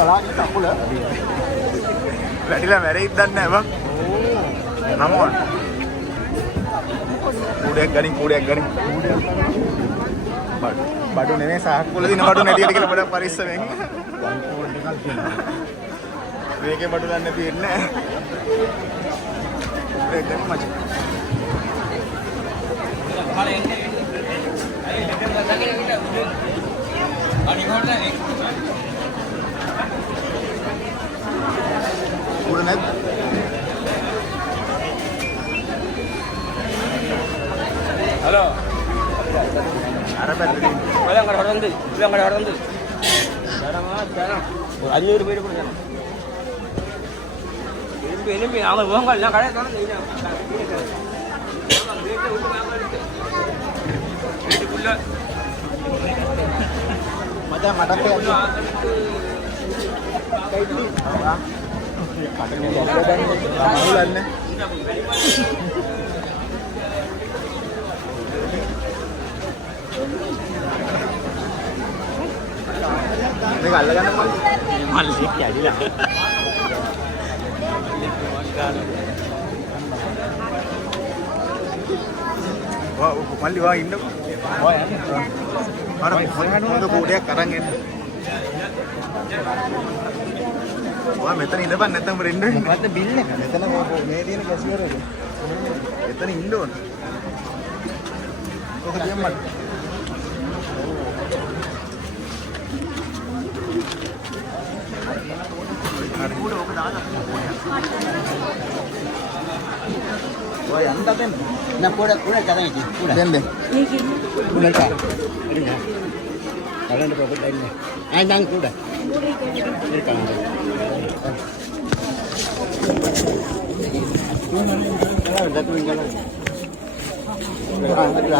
බලාගෙන කකුල. වැටිලා මැරෙයිද දන්නේ නැහැ බං. නමෝන්. කූඩයක් ගනින්. බඩු නෙමෙයි සාහකුල දින බඩු නැටියට කියලා පොඩක් පරිස්සමෙන්. මේකේ බඩු ගන්න නැති වෙන්නේ නැහැ. ඒක දැන් මචං. කූඩ නැද්ද? Halo. අර පැත්තේ. Bilang ada orang tuh. Jarang. Aja udah beda pun jarang. Ini amal buang kan lah kadang ini. මචං මට අපේ අද මේක අල්ලගන්න මල්ලි කැඩිලා වා මල්ලි වා ඉන්නකෝ වා යන්න අර හොඳ කෝඩයක් අරන් එන්න වා මෙතන ඉඳපන් නැත්නම් උඹ ඉන්න වෙන්නේ මොකද්ද බිල් එක මෙතන මේ තියෙන කැසියර් එක එතන ඉන්න ඕන ඔක දෙන්නත් Wah, anda kan? Nah, kuda kata ini, kuda. Den. Kuda kah? Ini. Kalau ada problem lainnya. Nang kuda. Ini kan. Ada tuh jalan. Ah, ada.